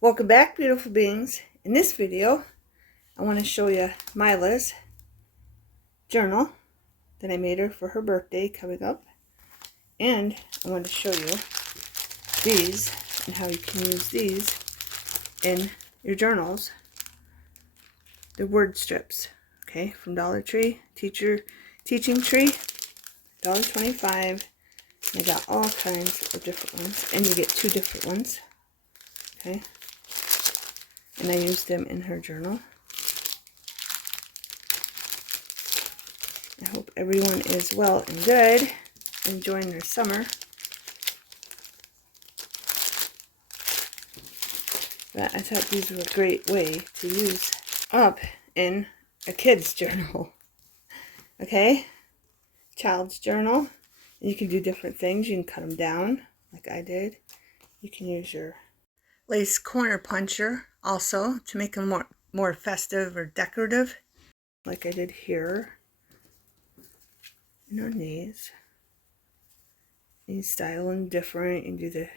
Welcome back, beautiful beings. In this video, I want to show you Myla's journal that I made her for her birthday coming up. And I want to show you these and how you can use these in your journals. They're word strips, okay, from Dollar Tree, teaching tree, $1.25. I got all kinds of different ones, and you get 2 different ones, okay? And I used them in her journal. I hope everyone is well and good, enjoying their summer. But I thought these were a great way to use up in a kid's journal. Okay? Child's journal. You can do different things. You can cut them down, like I did. You can use your lace corner puncher also to make them more festive or decorative, like I did here. And on these. You style them different. You can do the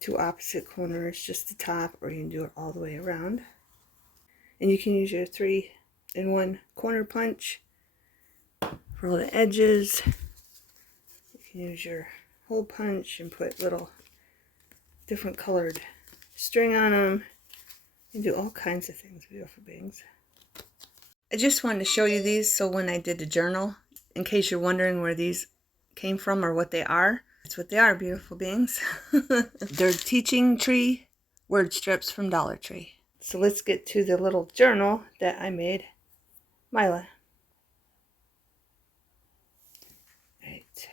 2 opposite corners, just the top, or you can do it all the way around. And you can use your 3-in-1 corner punch for all the edges. You can use your hole punch and put little different colored string on them. You can do all kinds of things, beautiful beings. I just wanted to show you these so when I did the journal, in case you're wondering where these came from or what they are, that's what they are, beautiful beings. They're teaching tree word strips from Dollar Tree. So let's get to the little journal that I made Myla. Right.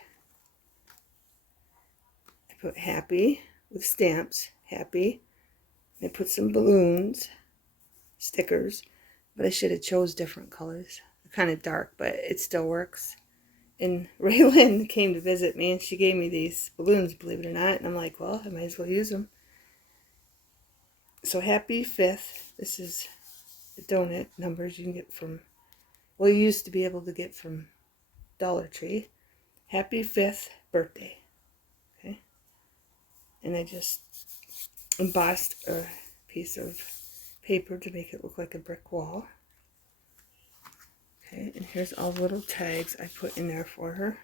I put happy with stamps, happy. I put some balloons, stickers, but I should have chose different colors. They're kind of dark, but it still works. And Raylan came to visit me, and she gave me these balloons, believe it or not. And I'm like, well, I might as well use them. So happy 5th. This is the donut numbers you can get from, well, you used to be able to get from Dollar Tree. Happy 5th birthday. Okay. And I just embossed a piece of paper to make it look like a brick wall. Okay, and here's all the little tags I put in there for her.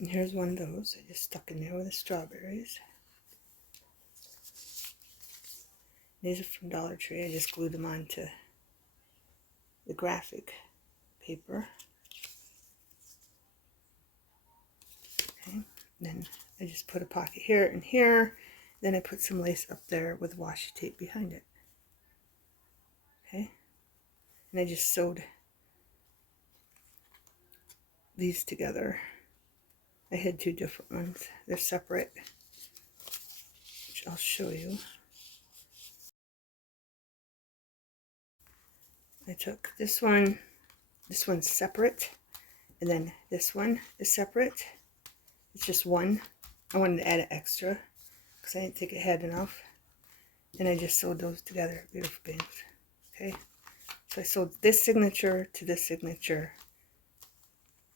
And here's one of those I just stuck in there with the strawberries. These are from Dollar Tree. I just glued them onto the graphic paper. Okay, then I just put a pocket here and here. Then I put some lace up there with washi tape behind it. Okay, and I just sewed these together. I had 2 different ones. They're separate, which I'll show you. I took this one's separate, and then this one is separate. It's just one. I wanted to add an extra because I didn't think it had enough. And I just sewed those together, beautiful beings. Okay, so I sewed this signature to this signature.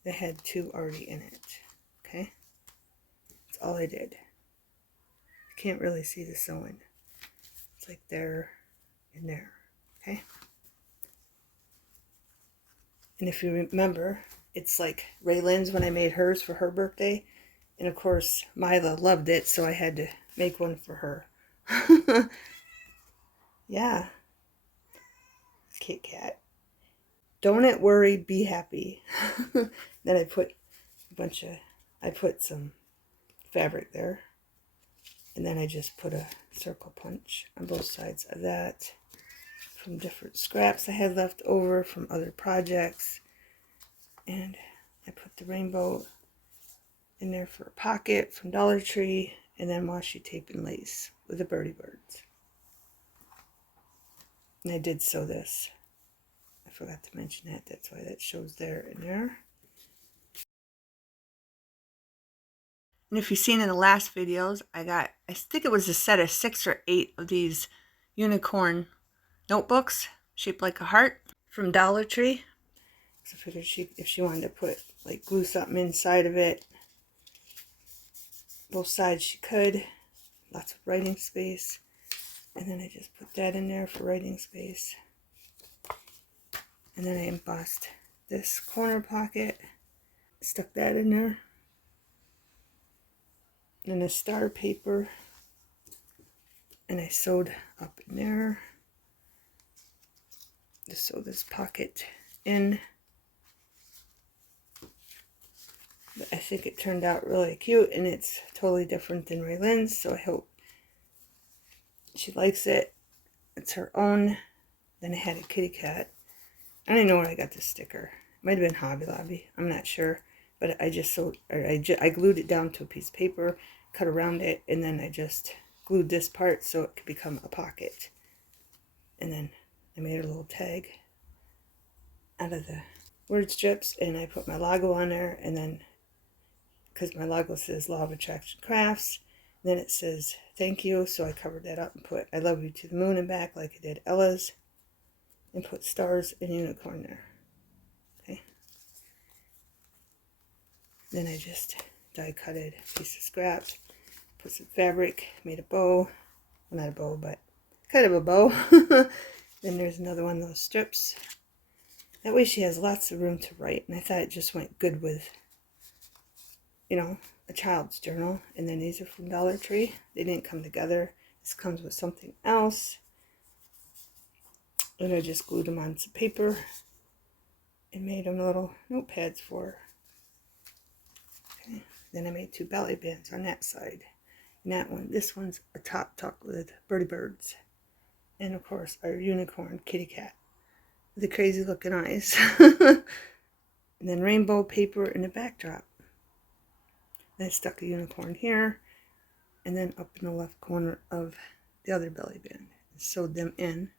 They had 2 already in it. Okay, that's all I did. You can't really see the sewing. It's like there and there. Okay. And if you remember, it's like Raylan's when I made hers for her birthday. And of course, Myla loved it, so I had to make one for her. Yeah. Kit Kat. Don't worry, be happy. Then I put I put some fabric there. And then I just put a circle punch on both sides of that from different scraps I had left over from other projects. And I put the rainbow in there for a pocket from Dollar Tree, and then washi tape and lace with the birdie birds. And I did sew this. I forgot to mention that. That's why that shows there and there. And if you've seen in the last videos, I think it was a set of 6 or 8 of these unicorn notebooks shaped like a heart from Dollar Tree. So I figured if she wanted to put, like, glue something inside of it, both sides she could. Lots of writing space. And then I just put that in there for writing space. And then I embossed this corner pocket. Stuck that in there. And a star paper. And I sewed up in there. Just sew this pocket in. But I think it turned out really cute, and it's totally different than Raylan's, so I hope she likes it. It's her own. Then I had a kitty cat. I don't even know where I got this sticker. It might have been Hobby Lobby. I'm not sure. But I just sewed, I glued it down to a piece of paper, cut around it, and then I just glued this part so it could become a pocket. And then I made a little tag out of the word strips, and I put my logo on there, and then because my logo says Law of Attraction Crafts, then it says thank you, so I covered that up and put I love you to the moon and back like I did Ella's, and put stars and unicorn there. Okay. Then I just die cutted a piece of scrap, put some fabric, made a bow. Well, not a bow, but kind of a bow. Then there's another one of those strips. That way she has lots of room to write, and I thought it just went good with, you know, a child's journal. And then these are from Dollar Tree. They didn't come together. This comes with something else. And I just glued them on some paper and made them little notepads for her. Okay. Then I made 2 belly bands on that side. And that one, this one's a top tuck with birdie birds. And of course our unicorn kitty cat with the crazy looking eyes. And then rainbow paper in the backdrop. Then I stuck a unicorn here, and then up in the left corner of the other belly band. And sewed them in.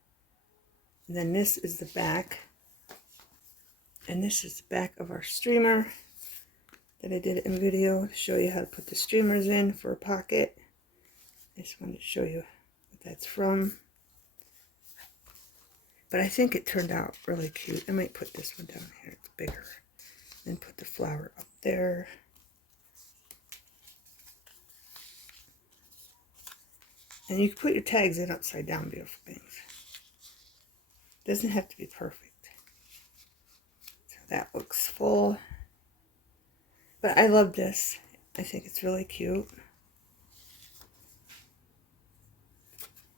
And then this is the back. And this is the back of our streamer that I did in a video to show you how to put the streamers in for a pocket. I just wanted to show you what that's from. But I think it turned out really cute. I might put this one down here. It's bigger. Then put the flower up there. And you can put your tags in upside down, beautiful things. Doesn't have to be perfect. So that looks full. But I love this. I think it's really cute.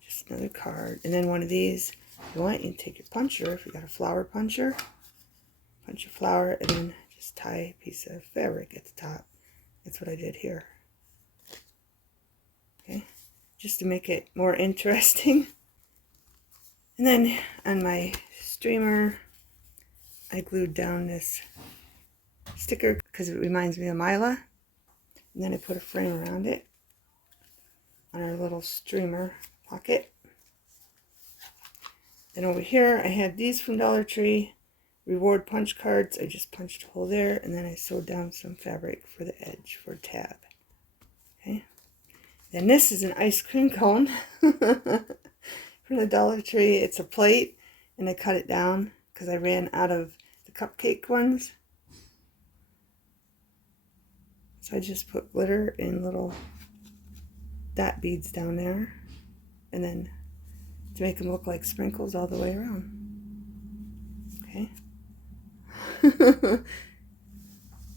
Just another card. And then one of these. If you want, you can take your puncher. If you got a flower puncher, punch a flower, and then just tie a piece of fabric at the top. That's what I did here. Okay. Just to make it more interesting. And then on my streamer, I glued down this sticker because it reminds me of Myla. And then I put a frame around it on our little streamer pocket. Then over here, I have these from Dollar Tree. Reward punch cards. I just punched a hole there, and then I sewed down some fabric for the edge for a tab. Okay. Then this is an ice cream cone from the Dollar Tree. It's a plate, and I cut it down because I ran out of the cupcake ones. So I just put glitter and little dot beads down there, and then to make them look like sprinkles all the way around. Okay.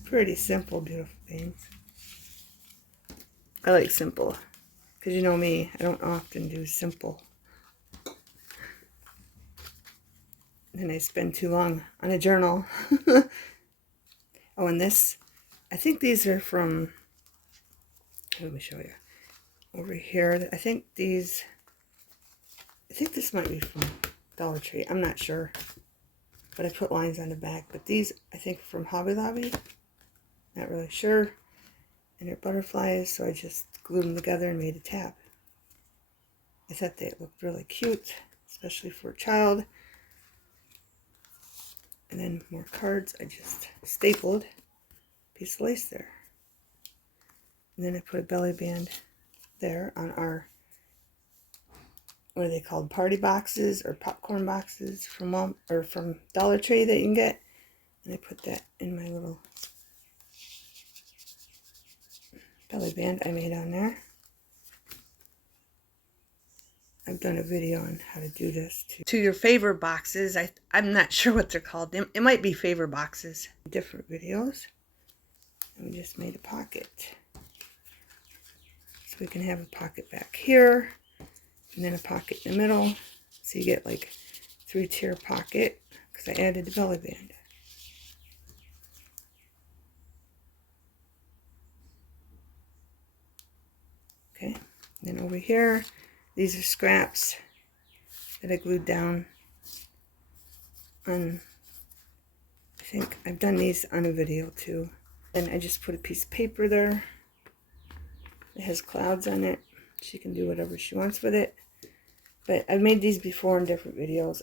Pretty simple, beautiful things. I like simple. Because you know me, I don't often do simple. And I spend too long on a journal. Oh, and this, I think these are from, let me show you. Over here, I think this might be from Dollar Tree. I'm not sure. But I put lines on the back. But these, I think, are from Hobby Lobby. Not really sure. And they're butterflies, so I just glued them together and made a tab. I thought they looked really cute, especially for a child. And then more cards. I just stapled a piece of lace there. And then I put a belly band there on our, what are they called, party boxes or popcorn boxes from from Dollar Tree that you can get. And I put that in my little belly band I made on there. I've done a video on how to do this too. To your favor boxes, I'm not sure what they're called. It might be favor boxes. Different videos. And we just made a pocket. So we can have a pocket back here, and then a pocket in the middle. So you get like 3-tier pocket, because I added the belly band. Okay, and then over here, these are scraps that I glued down on, I think I've done these on a video too. And I just put a piece of paper there. It has clouds on it. She can do whatever she wants with it. But I've made these before in different videos.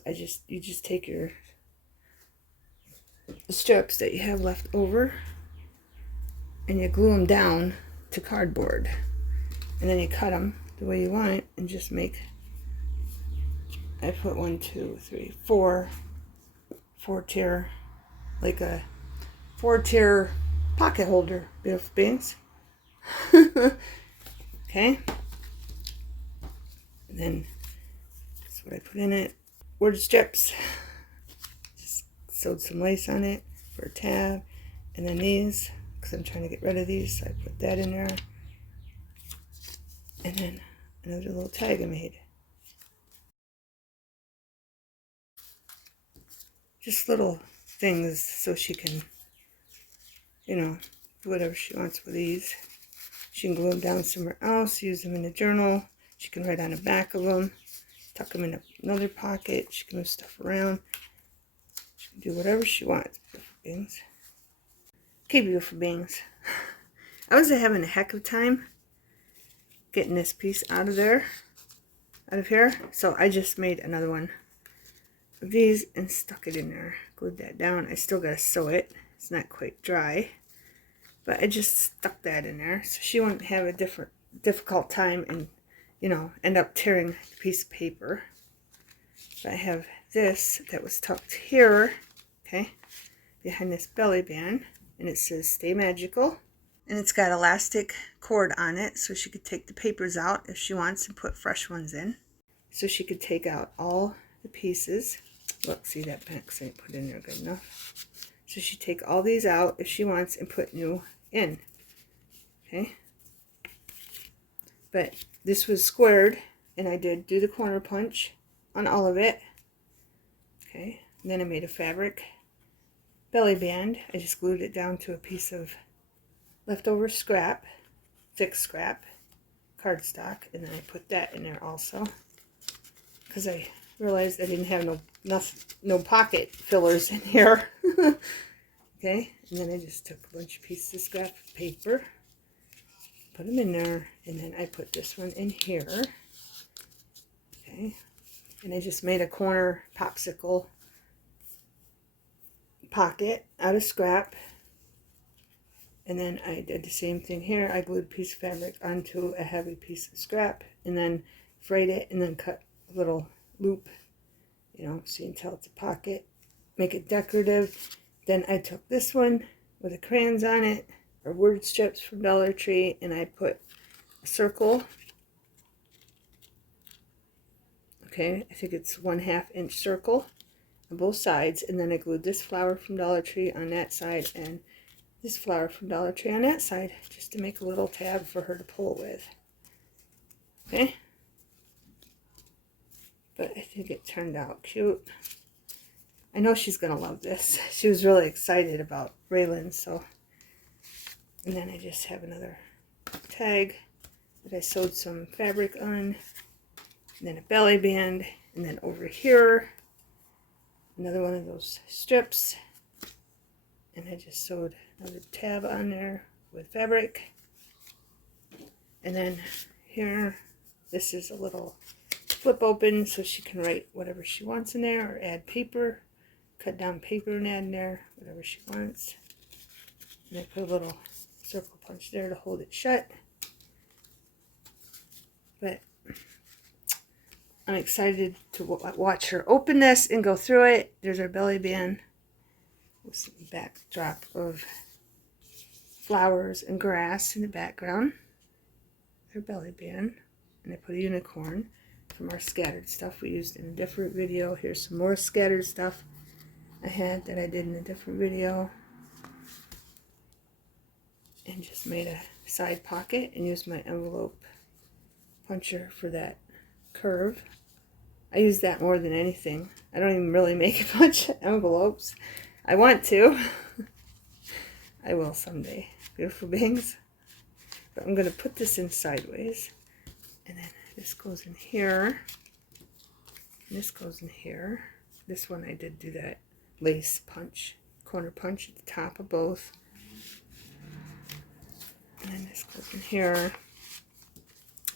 You just take your strips that you have left over and you glue them down to cardboard. And then you cut them the way you want and just make, I put 1, 2, 3, 4 tier, like a 4-tier pocket holder, beautiful beings. Okay. And then that's what I put in it. Word strips. Just sewed some lace on it for a tab. And then these, because I'm trying to get rid of these, so I put that in there. And then another little tag I made. Just little things so she can, you know, do whatever she wants with these. She can glue them down somewhere else, use them in a journal. She can write on the back of them, tuck them in another pocket. She can move stuff around. She can do whatever she wants, beautiful beings. Okay, beautiful beings. I was having a heck of a time getting this piece out of here. So I just made another one of these and stuck it in there. Glued that down. I still gotta sew it. It's not quite dry. But I just stuck that in there so she wouldn't have a difficult time and, you know, end up tearing the piece of paper. But I have this that was tucked here, okay, behind this belly band, and it says Stay Magical. And it's got elastic cord on it so she could take the papers out if she wants and put fresh ones in. So she could take out all the pieces. Look, see that box I didn't put in there good enough. So she take all these out if she wants and put new in. Okay. But this was squared and I did do the corner punch on all of it. Okay. And then I made a fabric belly band. I just glued it down to a piece of leftover scrap, thick scrap, cardstock, and then I put that in there also because I realized I didn't have no pocket fillers in here. Okay, and then I just took a bunch of pieces of scrap paper, put them in there, and then I put this one in here. Okay, and I just made a corner popsicle pocket out of scrap. And then I did the same thing here. I glued a piece of fabric onto a heavy piece of scrap and then frayed it and then cut a little loop, you know, so you can tell it's a pocket. Make it decorative. Then I took this one with the crayons on it, or word strips from Dollar Tree, and I put a circle. Okay, I think it's 1/2 inch circle on both sides. And then I glued this flower from Dollar Tree on that side and this flower from Dollar Tree on that side, just to make a little tab for her to pull with. Okay? But I think it turned out cute. I know she's going to love this. She was really excited about Raylan, so. And then I just have another tag that I sewed some fabric on. And then a belly band. And then over here, another one of those strips. And I just sewed another tab on there with fabric. And then here, this is a little flip open so she can write whatever she wants in there, or add paper, cut down paper and add in there, whatever she wants. And I put a little circle punch there to hold it shut. But I'm excited to watch her open this and go through it. There's our belly band with some backdrop of flowers and grass in the background. Their belly band. And I put a unicorn from our scattered stuff we used in a different video. Here's some more scattered stuff I had that I did in a different video. And just made a side pocket and used my envelope puncher for that curve. I use that more than anything. I don't even really make a bunch of envelopes. I want to. I will someday. Beautiful beings. But I'm going to put this in sideways. And then this goes in here. And this goes in here. This one I did do that lace punch, corner punch at the top of both. And then this goes in here.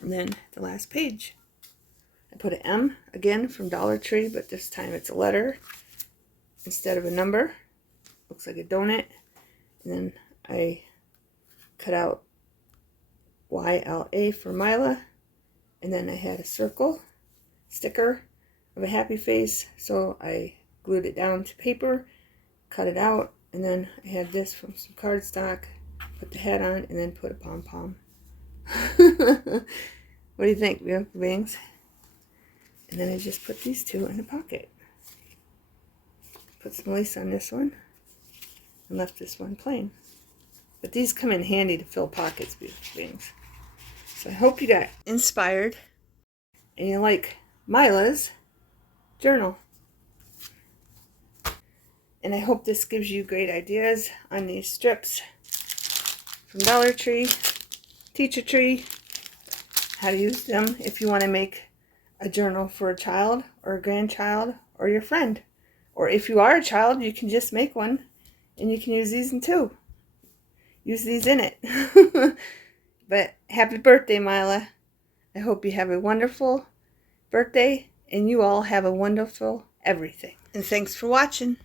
And then the last page. I put an M again from Dollar Tree, but this time it's a letter instead of a number. Looks like a donut. And then I cut out YLA for Myla. And then I had a circle sticker of a happy face. So I glued it down to paper, cut it out, and then I had this from some cardstock. Put the hat on, and then put a pom-pom. What do you think, beautiful beings? And then I just put these two in the pocket. Put some lace on this one, and left this one plain. But these come in handy to fill pockets, beautiful beings. So I hope you got inspired, and you like Myla's journal. And I hope this gives you great ideas on these strips from Dollar Tree, Teacher Tree, how to use them if you want to make a journal for a child or a grandchild or your friend. Or if you are a child, you can just make one and you can use these in two. Use these in it. But happy birthday, Myla. I hope you have a wonderful birthday and you all have a wonderful everything. And thanks for watching.